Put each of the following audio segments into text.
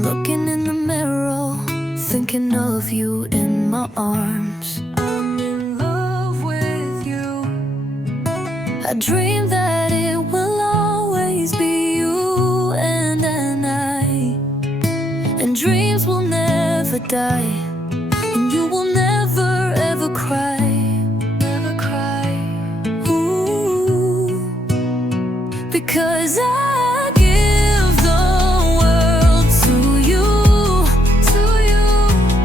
I'm looking in the mirror, thinking of you in my arms. I'm in love with you. I dream that it will always be you and I, and dreams will never die, and you will never ever cry. Never cry. Ooh, because I give the world to you, to you.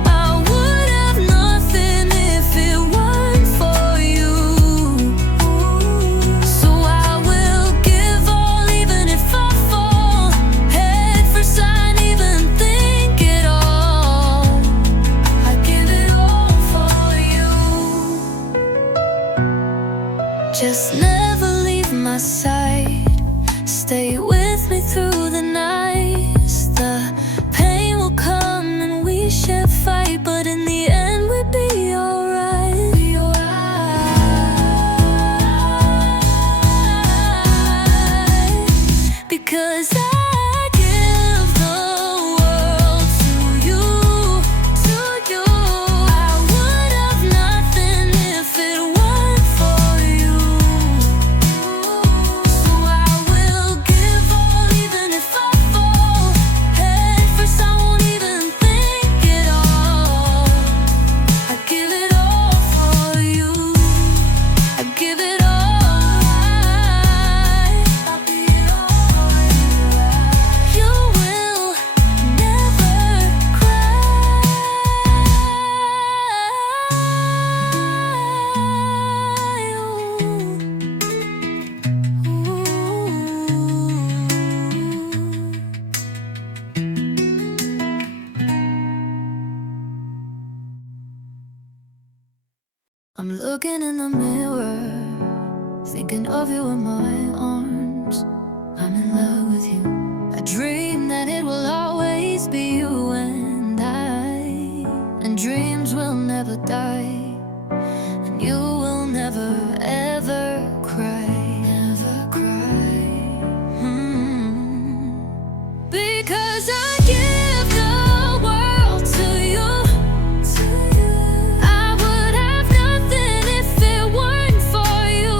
I would have nothing if it weren't for you. So I will give all, even if I fall head first. I don't even think it all. I give it all for you. Just never leave my side. Stay with me through the nights. The pain will come and we shall fight, but in the end we'll be alright. Be alright. Because I give the world to you, to you. I would have nothing if it weren't for you. So I will give all, even if I fall head first. I won't even think it all. I give it all for you. I give it all. I'll be all you. You will never cry. I'm looking in the mirror, thinking of you in my arms. I'm in love with you. I dream that it will always be you and I, and dreams will never die, and you will never ever cry. Never cry. Because I give the world to you, to you. I would have nothing if it weren't for you.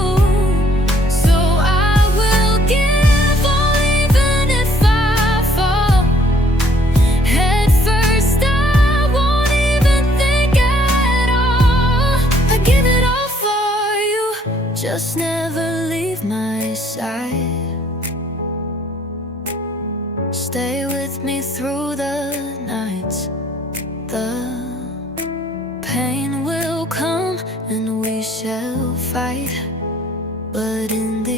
So I will give all, even if I fall head first. I won't even think at all. I give it all for you. Just never leave my side. Stay with me through the nights. The pain will come and we shall fight, but in the